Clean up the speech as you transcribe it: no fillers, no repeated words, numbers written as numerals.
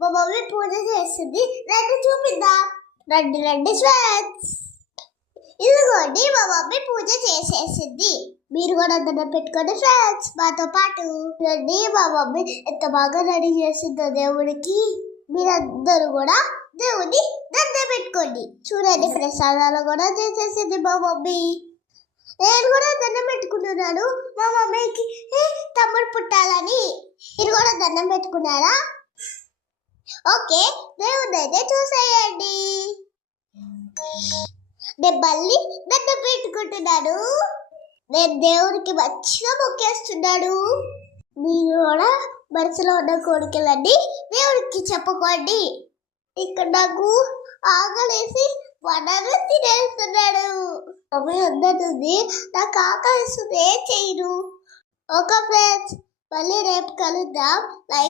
మా మమ్మీ పూజ చేస్తుంది. రండి చూపిద్దాం. రండి రండి స్వీట్స్. ఇదిగోండి మా మమ్మీ పూజ చేసేసింది. మీరు కూడా దండం పెట్టుకోండి ఫ్రెండ్స్ మాతో పాటు. రండి మా మమ్మీ ఎంత బాగా రెడీ చేసిందో దేవుడికి. మీరందరూ కూడా దేవుడిని దండం పెట్టుకోండి. చూడండి ప్రసాదాలు కూడా చేసేసింది మా మమ్మీ. నేను కూడా దండం పెట్టుకున్నాను మా మమ్మీకి తమ్ముడు పుట్టాలని. మీరు కూడా దండం పెట్టుకున్నారా? ఓకే, దేవుడిని అయితే చూసేయండి. నేను మళ్ళీ దండం పెట్టుకుంటున్నాను. నేను దేవుడికి మంచిగా మొక్కేస్తున్నాడు. మీరు కూడా మనసులో ఉన్న కోరికలన్నీ దేవుడికి చెప్పుకోండి. ఇక్కడ నాకు ఆకలేసి వనరు తినేస్తున్నాడు. మమ్మీ అందతుంది నాకు ఆకలిస్తుంది, ఏం చేయను. ఓకే ఫ్రెండ్స్, మళ్ళీ రేపు కలుద్దాం. లైక్